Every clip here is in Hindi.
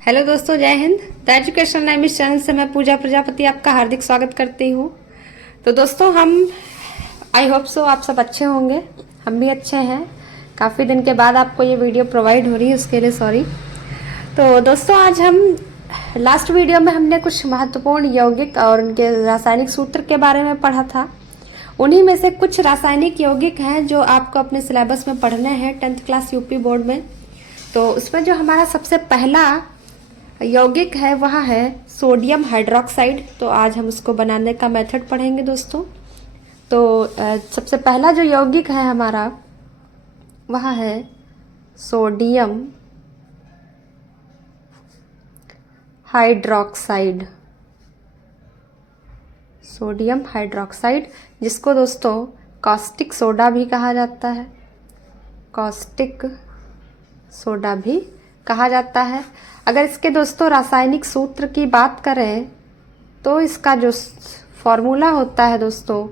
हेलो दोस्तों, जय Hind. The education line channel से मैं पूजा प्रजापति आपका हार्दिक स्वागत करती हूँ। तो दोस्तों, हम आई होप सो आप सब अच्छे होंगे, हम भी अच्छे हैं। काफ़ी दिन के बाद आपको ये वीडियो प्रोवाइड हो रही है, उसके लिए सॉरी। तो दोस्तों, आज हम लास्ट वीडियो में हमने कुछ महत्वपूर्ण यौगिक और उनके रासायनिक सूत्र के बारे में पढ़ा था। उन्हीं में से कुछ रासायनिक यौगिक हैं जो आपको अपने सिलेबस में पढ़ने हैं 10th क्लास यूपी बोर्ड में। तो उसमें जो हमारा सबसे पहला यौगिक है वह है सोडियम हाइड्रोक्साइड। तो आज हम उसको बनाने का मेथड पढ़ेंगे दोस्तों। तो सबसे पहला जो यौगिक है हमारा वह है सोडियम हाइड्रोक्साइड। सोडियम हाइड्रोक्साइड, जिसको दोस्तों कॉस्टिक सोडा भी कहा जाता है। कॉस्टिक सोडा भी कहा जाता है। अगर इसके दोस्तों रासायनिक सूत्र की बात करें तो इसका जो फॉर्मूला होता है दोस्तों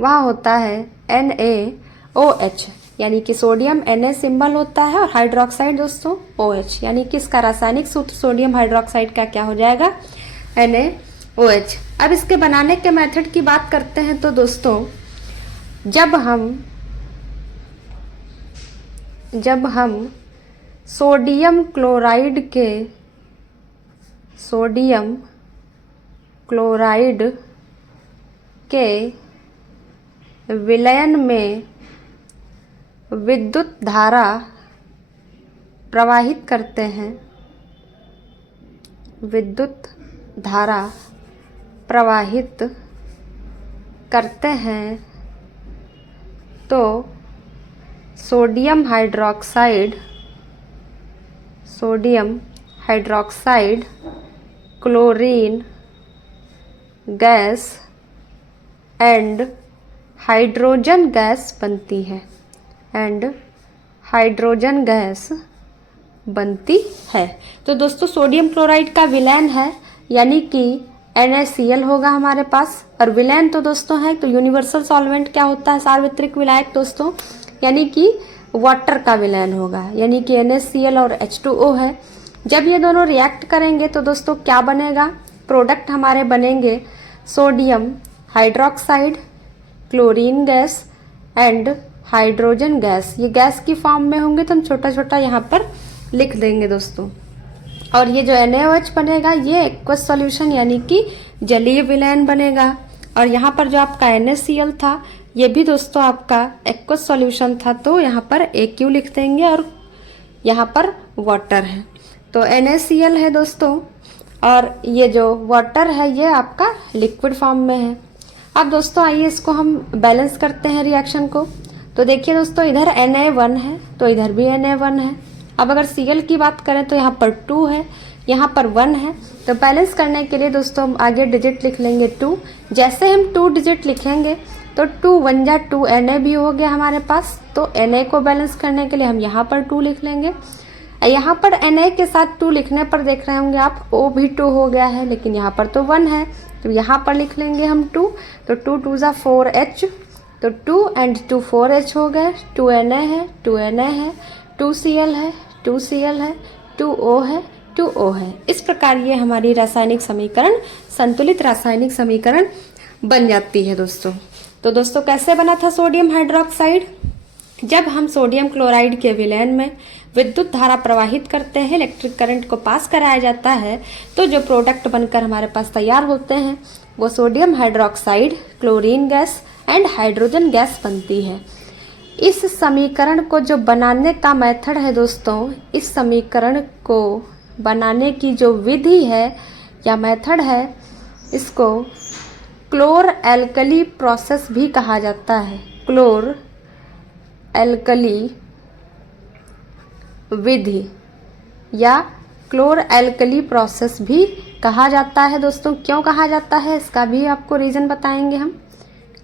वह होता है NaOH, यानी कि सोडियम Na सिंबल होता है और हाइड्रोक्साइड दोस्तों OH, यानी कि इसका रासायनिक सूत्र सोडियम हाइड्रोक्साइड का क्या हो जाएगा, NaOH। अब इसके बनाने के मेथड की बात करते हैं तो दोस्तों जब हम सोडियम क्लोराइड के विलयन में विद्युत धारा प्रवाहित करते हैं, विद्युत धारा प्रवाहित करते हैं तो sodium hydroxide chlorine gas and hydrogen gas बनती है, तो दोस्तों सोडियम क्लोराइड का विलयन है, यानी कि NaCl होगा हमारे पास। और विलयन तो दोस्तों है तो यूनिवर्सल सॉल्वेंट क्या होता है, सार्वत्रिक विलायक दोस्तों, यानी कि वाटर का विलयन होगा, यानी कि NaCl और H2O है। जब ये दोनों रिएक्ट करेंगे तो दोस्तों क्या बनेगा, प्रोडक्ट हमारे बनेंगे sodium hydroxide, chlorine gas and hydrogen gas. ये गैस की फॉर्म में होंगे तो हम छोटा छोटा यहाँ पर लिख देंगे दोस्तों। और ये जो NaOH बनेगा ये एक्वस सॉल्यूशन, यानी कि जलीय विलयन बनेगा। और यहाँ पर जो आपका NaCl था ये भी दोस्तों आपका एक्वस सॉल्यूशन था, तो यहाँ पर AQ लिख देंगे और यहाँ पर वाटर है, तो NaCl है दोस्तों। और ये जो वाटर है ये आपका लिक्विड फॉर्म में है। अब दोस्तों आइए इसको हम बैलेंस करते हैं रिएक्शन को। तो देखिए दोस्तों, इधर Na1 है तो इधर भी Na1 है। अब अगर Cl की बात करें तो यहाँ पर 2 है, यहाँ पर 1 है। तो बैलेंस करने के लिए दोस्तों हम आगे डिजिट लिख लेंगे 2। जैसे हम 2 डिजिट लिखेंगे तो 2 1 जा 2 Na भी हो गया हमारे पास, तो Na को बैलेंस करने के लिए हम यहाँ पर 2 लिख लेंगे। यहाँ पर Na के साथ 2 लिखने पर देख रहे होंगे आप O भी 2 हो गया है, लेकिन यहाँ पर तो 1 है तो यहाँ पर लिख लेंगे हम 2। तो 2 2 जा 4H, तो 2 एंड 2 4H हो गए। 2 Na है, 2 Na है, 2 Cl है, 2 Cl है, 2 O है, 2 O है। इस प्रकार ये हमारी रासायनिक समीकरण, संतुलित रासायनिक समीकरण बन जाती है दोस्तों। तो दोस्तों कैसे बना था सोडियम हाइड्रोक्साइड, जब हम सोडियम क्लोराइड के विलयन में विद्युत धारा प्रवाहित करते हैं, इलेक्ट्रिक करंट को पास कराया जाता है, तो जो प्रोडक्ट बनकर हमारे पास तैयार होते हैं वो sodium hydroxide, chlorine gas and hydrogen gas बनती है। इस समीकरण को जो बनाने का मेथड है दोस्तों, इस समीकरण को बनाने की जो विधि है या मेथड है, इसको क्लोर एल्कली प्रोसेस भी कहा जाता है। क्लोर एल्कली विधि या क्लोर एल्कली प्रोसेस भी कहा जाता है दोस्तों। क्यों कहा जाता है इसका भी आपको रीज़न बताएंगे हम।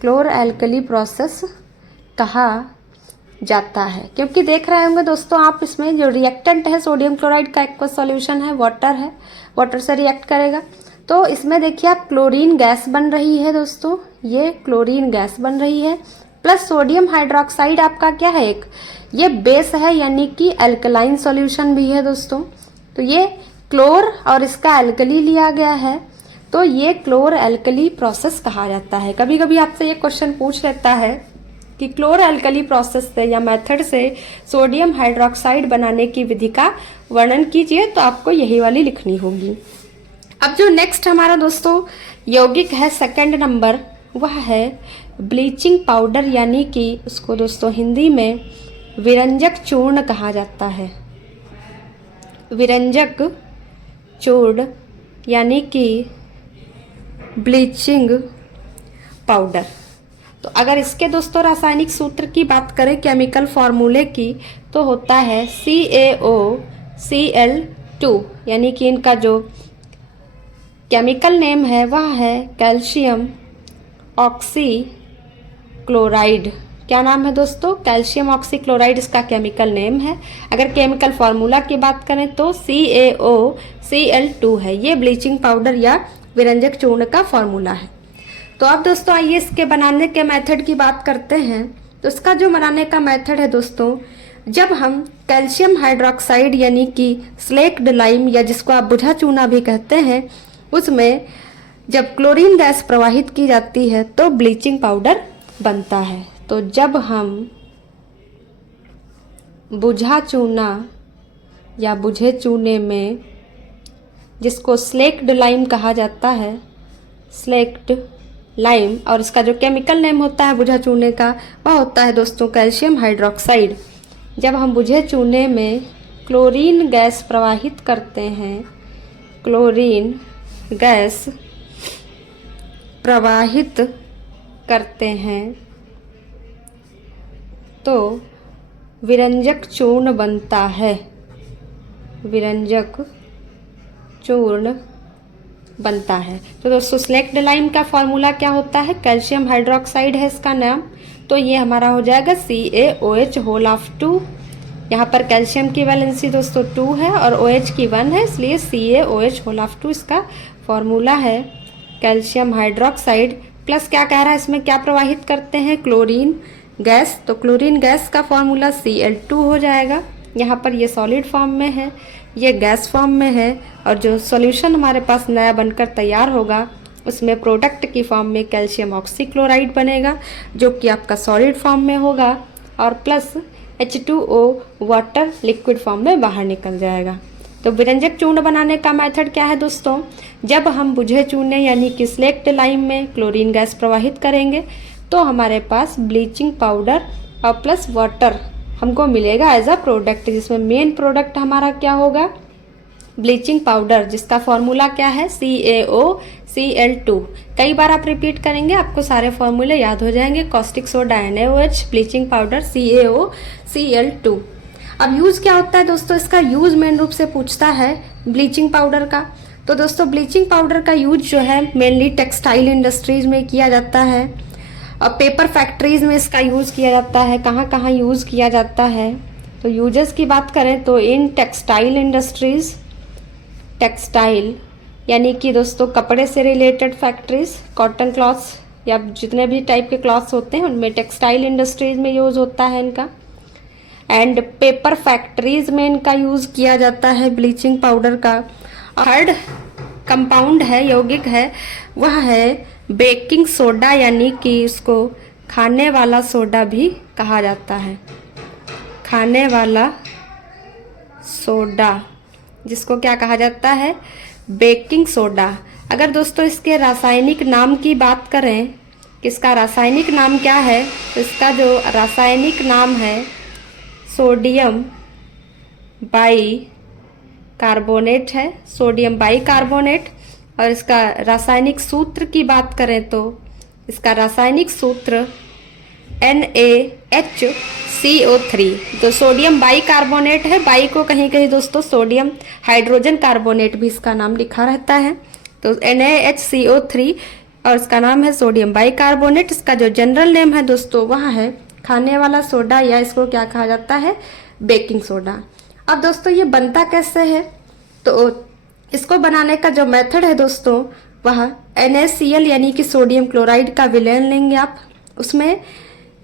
क्लोर एल्कली प्रोसेस कहा जाता है क्योंकि देख रहे होंगे दोस्तों आप, इसमें जो रिएक्टेंट है सोडियम क्लोराइड का एक्वस सॉल्यूशन है, वाटर है, वाटर से रिएक्ट करेगा। तो इसमें देखिए आप क्लोरीन गैस बन रही है दोस्तों, ये क्लोरीन गैस बन रही है, प्लस सोडियम हाइड्रोक्साइड आपका क्या है, एक ये बेस है यानी कि अल्कलाइन सॉल्यूशन भी है दोस्तों। तो ये क्लोर और इसका एल्कली लिया गया है, तो ये क्लोर एल्कली प्रोसेस कहा जाता है। कभी कभी आपसे ये क्वेश्चन पूछ लेता है कि क्लोर एल्कली प्रोसेस से या मेथड से सोडियम हाइड्रोक्साइड बनाने की विधि का वर्णन कीजिए, तो आपको यही वाली लिखनी होगी। अब जो नेक्स्ट हमारा दोस्तों यौगिक है सेकंड नंबर, वह है ब्लीचिंग पाउडर, यानी कि उसको दोस्तों हिंदी में विरंजक चूर्ण कहा जाता है। विरंजक चूर्ण यानी कि ब्लीचिंग पाउडर। तो अगर इसके दोस्तों रासायनिक सूत्र की बात करें, केमिकल फॉर्मूले की, तो होता है CaOCl2, यानी कि इनका जो केमिकल नेम है वह है कैल्शियम ऑक्सी क्लोराइड। क्या नाम है दोस्तों? कैल्शियम ऑक्सी क्लोराइड इसका केमिकल नेम है। अगर केमिकल फार्मूला की बात करें तो CaOCl2 है। ये ब्लीचिंग पाउडर या विरंजक चूर्ण का फॉर्मूला है। तो अब दोस्तों आइए इसके बनाने के मेथड की बात करते हैं। तो इसका जो बनाने का मेथड है दोस्तों, जब हम कैल्शियम हाइड्रोक्साइड यानी कि स्लेक्ड लाइम या जिसको आप बुझा चूना भी कहते हैं, उसमें जब क्लोरीन गैस प्रवाहित की जाती है तो ब्लीचिंग पाउडर बनता है। तो जब हम बुझा चूना या बुझे चूने में, जिसको स्लेक्ड लाइम कहा जाता है, स्लेक्ड लाइम, और इसका जो केमिकल नेम होता है बुझा चूने का वह होता है दोस्तों कैल्शियम हाइड्रोक्साइड। जब हम बुझे चूने में क्लोरीन गैस प्रवाहित करते हैं, क्लोरीन गैस प्रवाहित करते हैं, तो विरंजक चूर्ण बनता है। विरंजक चूर्ण बनता है। तो दोस्तों स्लेक्ड लाइम का फॉर्मूला क्या होता है? कैल्शियम हाइड्रोक्साइड है इसका नाम। तो ये हमारा हो जाएगा CaOH2। यहाँ पर कैल्शियम की वैलेंसी दोस्तों 2 है और OH की 1 है, इसलिए CaOH2 इसका फॉर्मूला है। कैल्शियम हाइड्रोक्साइड प्लस क्या कह रहा है इसमें, क्या प्रवाहित करते हैं? Chlorine gas. तो क्लोरीन गैस का फॉर्मूला Cl2 हो जाएगा। यहाँ पर ये सॉलिड फॉर्म में है, ये गैस फॉर्म में है, और जो सॉल्यूशन हमारे पास नया बनकर तैयार होगा उसमें प्रोडक्ट की फॉर्म में कैल्शियम ऑक्सीक्लोराइड बनेगा, जो कि आपका सॉलिड फॉर्म में होगा, और plus H2O water liquid form में बाहर निकल जाएगा। तो विरंजक चूर्ण बनाने का मेथड क्या है दोस्तों? जब हम बुझे चूने यानी कि स्लेक्ट लाइम में क्लोरीन गैस प्रवाहित करेंगे तो हमारे पास ब्लीचिंग पाउडर और प्लस वाटर हमको मिलेगा एज अ प्रोडक्ट, जिसमें मेन प्रोडक्ट हमारा क्या होगा? ब्लीचिंग पाउडर, जिसका फॉर्मूला क्या है? CaOCl2। कई बार आप रिपीट करेंगे, आपको सारे फॉर्मूले याद हो जाएंगे। Caustic soda NaOH, bleaching powder CaOCl2। अब यूज़ क्या होता है दोस्तों? इसका यूज़ मेन रूप से पूछता है ब्लीचिंग पाउडर का। तो दोस्तों ब्लीचिंग पाउडर का यूज जो है मेनली टेक्सटाइल इंडस्ट्रीज में किया जाता है, और पेपर फैक्ट्रीज में इसका यूज़ किया जाता है। कहाँ कहाँ यूज़ किया जाता है? तो यूजेस की बात करें तो इन टेक्सटाइल इंडस्ट्रीज, टेक्सटाइल यानी कि दोस्तों कपड़े से रिलेटेड फैक्ट्रीज, कॉटन क्लॉथ्स या जितने भी टाइप के क्लॉथ्स होते हैं उनमें टेक्सटाइल इंडस्ट्रीज में यूज़ होता है इनका। एंड पेपर फैक्ट्रीज में इनका यूज़ किया जाता है ब्लीचिंग पाउडर का। थर्ड कंपाउंड है, यौगिक है, वह है बेकिंग सोडा, यानी कि इसको खाने वाला सोडा भी कहा जाता है। खाने वाला सोडा, जिसको क्या कहा जाता है? Baking soda. अगर दोस्तों इसके रासायनिक नाम की बात करें, किसका रासायनिक नाम क्या है? तो इसका जो रासायनिक नाम है सोडियम बाई कार्बोनेट है, सोडियम बाई कार्बोनेट। और इसका रासायनिक सूत्र की बात करें तो इसका रासायनिक सूत्र NaHCO3। तो सोडियम बाई कार्बोनेट है, बाई को कहीं कहीं दोस्तों सोडियम हाइड्रोजन कार्बोनेट भी इसका नाम लिखा रहता है। तो NaHCO3 और इसका नाम है सोडियम बाई कार्बोनेट। इसका जो जनरल नेम है दोस्तों वह है खाने वाला सोडा, या इसको क्या कहा जाता है? Baking soda. अब दोस्तों ये बनता कैसे है? तो इसको बनाने का जो मेथड है दोस्तों वह NaCl यानी कि सोडियम क्लोराइड का विलयन लेंगे आप, उसमें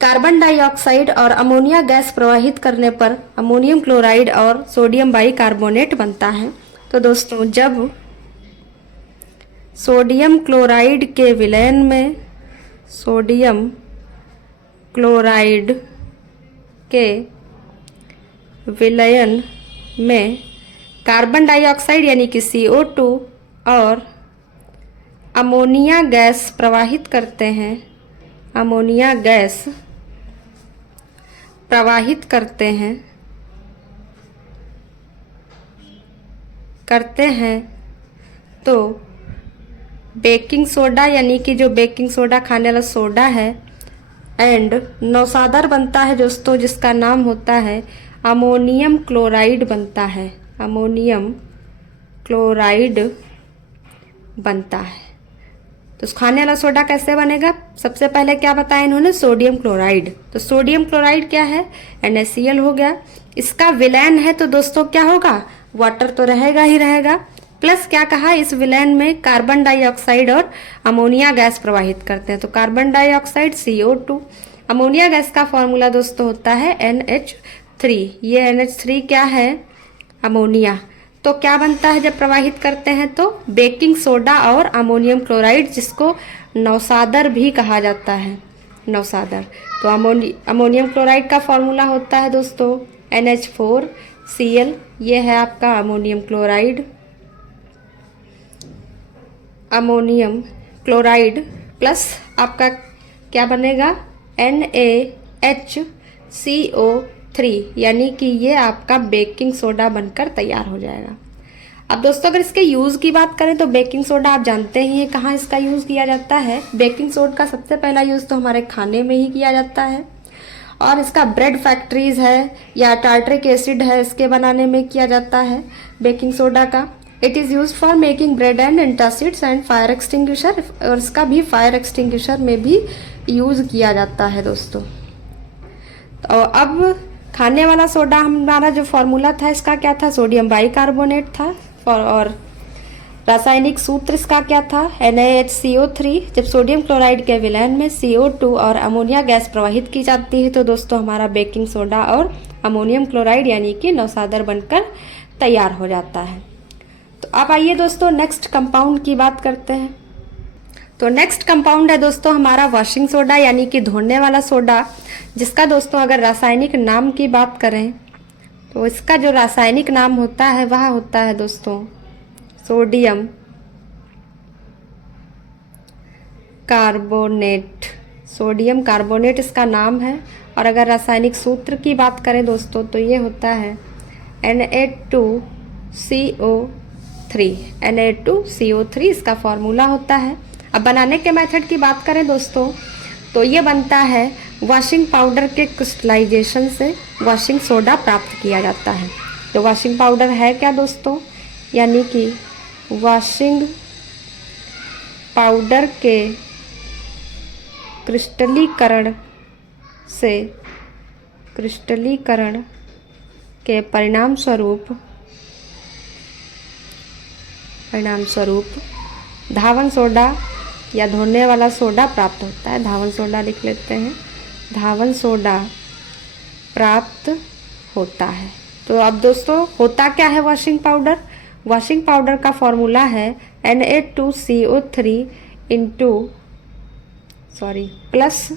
कार्बन डाइऑक्साइड और अमोनिया गैस प्रवाहित करने पर अमोनियम क्लोराइड और सोडियम बाई कार्बोनेट बनता है। तो दोस्तों जब सोडियम क्लोराइड के विलयन में सोडियम क्लोराइड के विलयन में कार्बन डाइऑक्साइड यानी कि CO2 और अमोनिया गैस प्रवाहित करते हैं, अमोनिया गैस प्रवाहित करते हैं तो बेकिंग सोडा यानी कि जो बेकिंग सोडा खाने वाला सोडा है एंड नौसादर बनता है दोस्तों, जिसका नाम होता है अमोनियम क्लोराइड बनता है, अमोनियम क्लोराइड बनता है। तो खाने वाला सोडा कैसे बनेगा? सबसे पहले क्या बताया इन्होंने? Sodium chloride. तो सोडियम क्लोराइड क्या है? NaCl हो गया। इसका विलयन है तो दोस्तों क्या होगा? वाटर तो रहेगा ही रहेगा, प्लस क्या कहा, इस विलयन में कार्बन डाइऑक्साइड और अमोनिया गैस प्रवाहित करते हैं। तो carbon dioxide CO2, ammonia gas का फॉर्मूला दोस्तों होता है NH3। ये NH3 क्या है? अमोनिया। तो क्या बनता है जब प्रवाहित करते हैं? तो बेकिंग सोडा और अमोनियम क्लोराइड, जिसको नौसादर भी कहा जाता है, नौसादर। तो अमोनियम क्लोराइड का फॉर्मूला होता है दोस्तों NH4Cl। ये है आपका ammonium chloride, ammonium chloride plus आपका क्या बनेगा? NaHCO3, यानी कि ये आपका बेकिंग सोडा बनकर तैयार हो जाएगा। अब दोस्तों अगर इसके यूज़ की बात करें तो बेकिंग सोडा आप जानते ही हैं कहाँ इसका यूज़ किया जाता है। बेकिंग सोडा का सबसे पहला यूज़ तो हमारे खाने में ही किया जाता है, और इसका ब्रेड फैक्ट्रीज है या टार्टरिक एसिड है, इसके बनाने में किया जाता है बेकिंग सोडा का। It is use for making bread and antacids and fire extinguisher, और इसका भी फायर एक्सटिंग्विशर में भी यूज़ किया जाता है दोस्तों। तो अब खाने वाला सोडा हमारा जो फॉर्मूला था इसका क्या था? सोडियम बाइकार्बोनेट था, और रासायनिक सूत्र इसका क्या था? NaHCO3। जब सोडियम क्लोराइड के विलयन में CO2 और अमोनिया गैस प्रवाहित की जाती है तो दोस्तों हमारा बेकिंग सोडा और अमोनियम क्लोराइड यानी कि नौसादर बनकर तैयार हो जाता है। तो अब आइए दोस्तों नेक्स्ट कंपाउंड की बात करते हैं। तो नेक्स्ट कंपाउंड है दोस्तों हमारा वॉशिंग सोडा यानी कि धोने वाला सोडा, जिसका दोस्तों अगर रासायनिक नाम की बात करें तो इसका जो रासायनिक नाम होता है वह होता है दोस्तों सोडियम कार्बोनेट। सोडियम कार्बोनेट इसका नाम है, और अगर रासायनिक सूत्र की बात करें दोस्तों तो ये होता है Na2CO3। Na2CO3 इसका फॉर्मूला होता है। अब बनाने के मेथड की बात करें दोस्तों तो ये बनता है वॉशिंग पाउडर के क्रिस्टलाइजेशन से वॉशिंग सोडा प्राप्त किया जाता है। तो वॉशिंग पाउडर है क्या दोस्तों? यानी कि वॉशिंग पाउडर के क्रिस्टलीकरण के परिणाम स्वरूप धावन सोडा या धोने वाला सोडा प्राप्त होता है। धावन सोडा लिख लेते हैं, धावन सोडा प्राप्त होता है। तो अब दोस्तों होता क्या है वॉशिंग पाउडर? वॉशिंग पाउडर का फॉर्मूला है Na2CO3 प्लस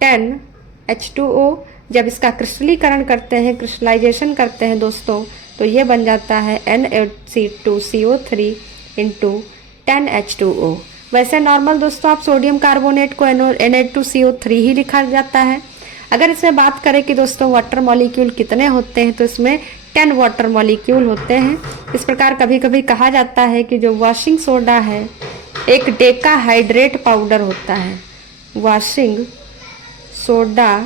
10H2O। जब इसका क्रिस्टलीकरण करते हैं, क्रिस्टलाइजेशन करते हैं दोस्तों, तो ये बन जाता है Na2CO3 इंटू 10H2O। वैसे नॉर्मल दोस्तों आप सोडियम कार्बोनेट को Na2CO3 ही लिखा जाता है। अगर इसमें बात करें कि दोस्तों वाटर मॉलिक्यूल कितने होते हैं तो इसमें 10 वाटर मॉलिक्यूल होते हैं। इस प्रकार कभी कभी कहा जाता है कि जो वॉशिंग सोडा है एक डेकाहाइड्रेट पाउडर होता है। वॉशिंग सोडा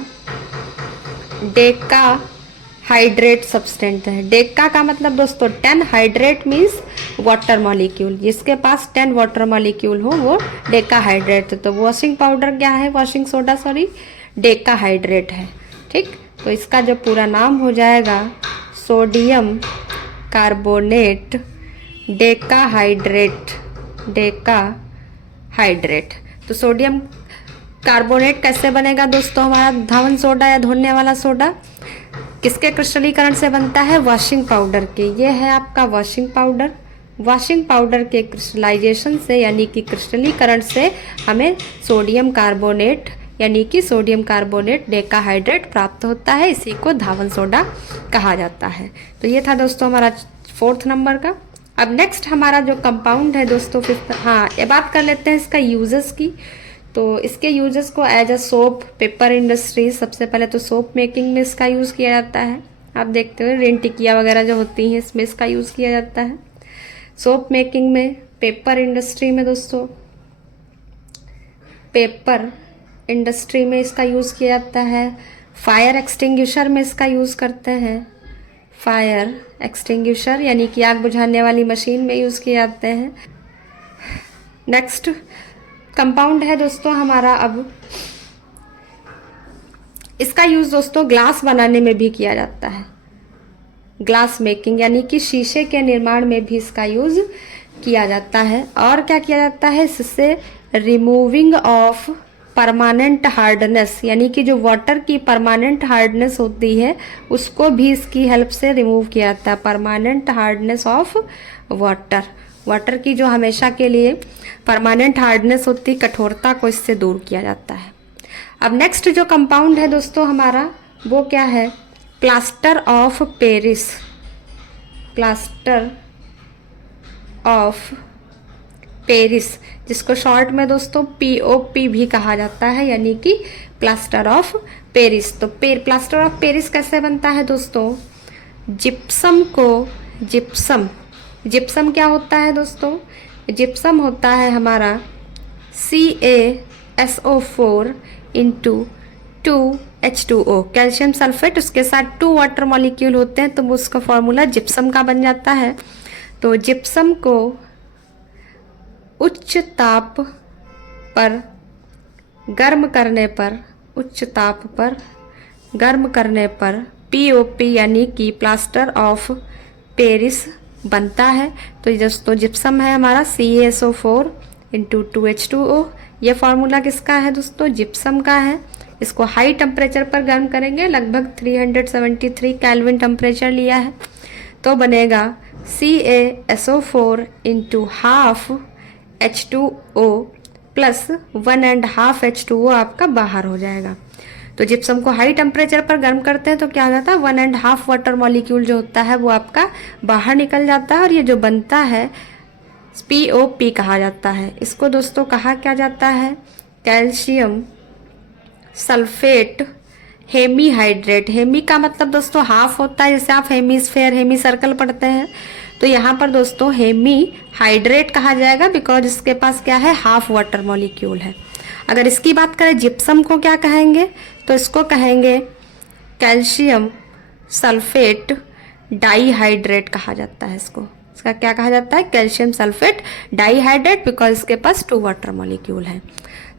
डेकाहाइड्रेट सब्सटेंट है। डेका का मतलब दोस्तों 10, हाइड्रेट मीन्स वाटर मॉलिक्यूल, जिसके पास 10 वाटर मॉलिक्यूल हो वो डेकाहाइड्रेट है। तो वॉशिंग पाउडर क्या है? वॉशिंग सोडा डेकाहाइड्रेट है। ठीक, तो इसका जो पूरा नाम हो जाएगा सोडियम कार्बोनेट डेकाहाइड्रेट। तो सोडियम कार्बोनेट कैसे बनेगा दोस्तों हमारा धावन सोडा या धोने वाला सोडा? किसके क्रिस्टलीकरण से बनता है? वॉशिंग पाउडर के। ये है आपका वॉशिंग पाउडर। वॉशिंग पाउडर के क्रिस्टलाइजेशन से यानी कि क्रिस्टलीकरण से हमें सोडियम कार्बोनेट यानी कि सोडियम कार्बोनेट डेकाहाइड्रेट प्राप्त होता है। इसी को धावन सोडा कहा जाता है। तो ये था दोस्तों हमारा 4th नंबर का। अब नेक्स्ट हमारा जो कंपाउंड है दोस्तों 5th, हाँ ये बात कर लेते हैं इसका यूजेस की। तो इसके यूजेस को as a soap, paper industry, सबसे पहले तो सोप मेकिंग में इसका यूज़ किया जाता है। आप देखते हो रेन टिकिया वगैरह जो होती हैं इसमें इसका यूज़ किया जाता है। सोप मेकिंग में, पेपर इंडस्ट्री में दोस्तों, पेपर इंडस्ट्री में इसका यूज़ किया जाता है। फायर एक्सटिंग्विशर में इसका यूज़ करते हैं। फायर एक्सटिंग्विशर यानी कि आग बुझाने वाली मशीन में यूज़ किए जाते हैं। नेक्स्ट कंपाउंड है दोस्तों हमारा, अब इसका यूज़ दोस्तों ग्लास बनाने में भी किया जाता है। ग्लास मेकिंग यानी कि शीशे के निर्माण में भी इसका यूज़ किया जाता है। और क्या किया जाता है इससे? रिमूविंग ऑफ परमानेंट हार्डनेस यानी कि जो वाटर की परमानेंट हार्डनेस होती है उसको भी इसकी हेल्प से रिमूव किया जाता है। Permanent hardness of water, water की जो हमेशा के लिए परमानेंट हार्डनेस होती है, कठोरता को इससे दूर किया जाता है। अब नेक्स्ट जो कंपाउंड है दोस्तों हमारा वो क्या है? Plaster of Paris. Plaster of Paris, जिसको शॉर्ट में दोस्तों POP भी कहा जाता है यानी कि प्लास्टर ऑफ पेरिस। तो प्लास्टर ऑफ पेरिस कैसे बनता है दोस्तों? जिप्सम को, जिप्सम क्या होता है दोस्तों? जिप्सम होता है हमारा CaSO4 × 2H2O, कैल्शियम सल्फेट, उसके साथ 2 वाटर मॉलिक्यूल होते हैं तो उसका फॉर्मूला जिप्सम का बन जाता है। तो जिप्सम को उच्च ताप पर गर्म करने पर, उच्च ताप पर गर्म करने पर POP यानी कि प्लास्टर ऑफ पेरिस बनता है। तो दोस्तों जिप्सम है हमारा CaSO4 × 2H2O। ये फार्मूला किसका है दोस्तों? जिप्सम का है। इसको हाई टेम्परेचर पर गर्म करेंगे, लगभग 373 केल्विन टेम्परेचर लिया है, तो बनेगा CaSO4 × ½ H2O प्लस 1½ H2O आपका बाहर हो जाएगा। तो जिप्सम को हाई टेम्परेचर पर गर्म करते हैं तो क्या हो जाता है? 1½ वाटर मॉलिक्यूल जो होता है वो आपका बाहर निकल जाता है और ये जो बनता है POP कहा जाता है। इसको दोस्तों कहा क्या जाता है? Calcium sulphate hemihydrate. हेमी का मतलब दोस्तों हाफ होता है, जैसे आप हेमीस्फेयर, हेमी सर्कल पढ़ते हैं, तो यहाँ पर दोस्तों हेमी हाइड्रेट कहा जाएगा बिकॉज इसके पास क्या है? हाफ वाटर मॉलिक्यूल है। अगर इसकी बात करें जिप्सम को क्या कहेंगे? तो इसको कहेंगे कैल्शियम सल्फेट डाईहाइड्रेट कहा जाता है। इसका क्या कहा जाता है? कैल्शियम सल्फेट डाईहाइड्रेट बिकॉज इसके पास 2 वाटर मॉलिक्यूल है।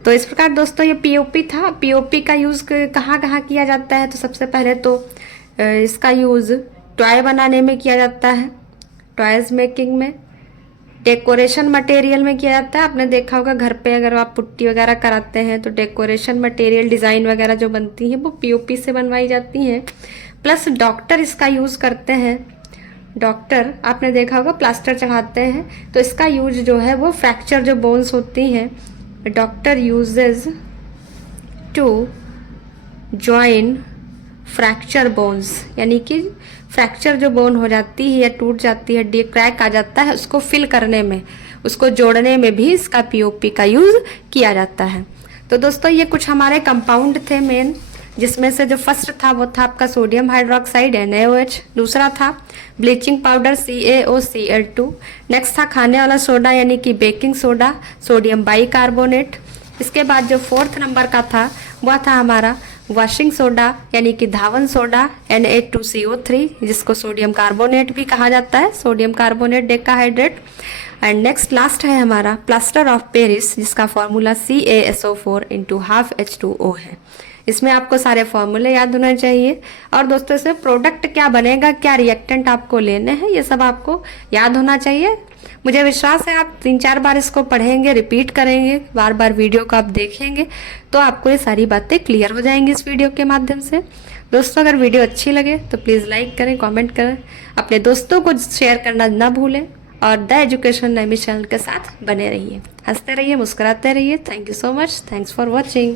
तो इस प्रकार दोस्तों ये POP था। POP का यूज़ कहाँ कहाँ किया जाता है? तो सबसे पहले तो इसका यूज़ टॉय बनाने में किया जाता है, टॉयज मेकिंग में, डेकोरेशन मटेरियल में किया जाता है। आपने देखा होगा घर पे अगर आप पुट्टी वगैरह कराते हैं तो डेकोरेशन मटेरियल, डिज़ाइन वगैरह जो बनती हैं वो POP से बनवाई जाती हैं। प्लस डॉक्टर इसका यूज़ करते हैं। डॉक्टर आपने देखा होगा प्लास्टर चढ़ाते हैं तो इसका यूज जो है वो फ्रैक्चर जो बोन्स होती हैं, doctor uses to join fracture bones, यानी कि फ्रैक्चर जो बोन हो जाती है या टूट जाती है, हड्डी क्रैक आ जाता है, उसको फिल करने में, उसको जोड़ने में भी इसका POP का यूज़ किया जाता है। तो दोस्तों ये कुछ हमारे कंपाउंड थे मेन, जिसमें से जो फर्स्ट था वो था आपका सोडियम हाइड्रोक्साइड NaOH, दूसरा था ब्लीचिंग पाउडर CaOCl2, नेक्स्ट था खाने वाला सोडा यानी कि बेकिंग सोडा सोडियम बाइकार्बोनेट। इसके बाद जो 4th नंबर का था वह था हमारा वॉशिंग सोडा यानी कि धावन सोडा Na2CO3, जिसको सोडियम कार्बोनेट भी कहा जाता है, sodium carbonate decahydrate. And next last है हमारा प्लास्टर ऑफ पेरिस, जिसका फॉर्मूला CaSO4 × ½ H2O है। इसमें आपको सारे फॉर्मूले याद होना चाहिए और दोस्तों इसमें प्रोडक्ट क्या बनेगा, क्या रिएक्टेंट आपको लेने हैं, ये सब आपको याद होना चाहिए। मुझे विश्वास है आप 3-4 बार इसको पढ़ेंगे, रिपीट करेंगे, बार बार वीडियो को आप देखेंगे तो आपको ये सारी बातें क्लियर हो जाएंगी इस वीडियो के माध्यम से। दोस्तों अगर वीडियो अच्छी लगे तो प्लीज़ लाइक करें, कमेंट करें, अपने दोस्तों को शेयर करना ना भूलें और द एजुकेशन नैमी चैनल के साथ बने रहिए, हंसते रहिए, मुस्कुराते रहिए। Thank you so much, thanks for watching.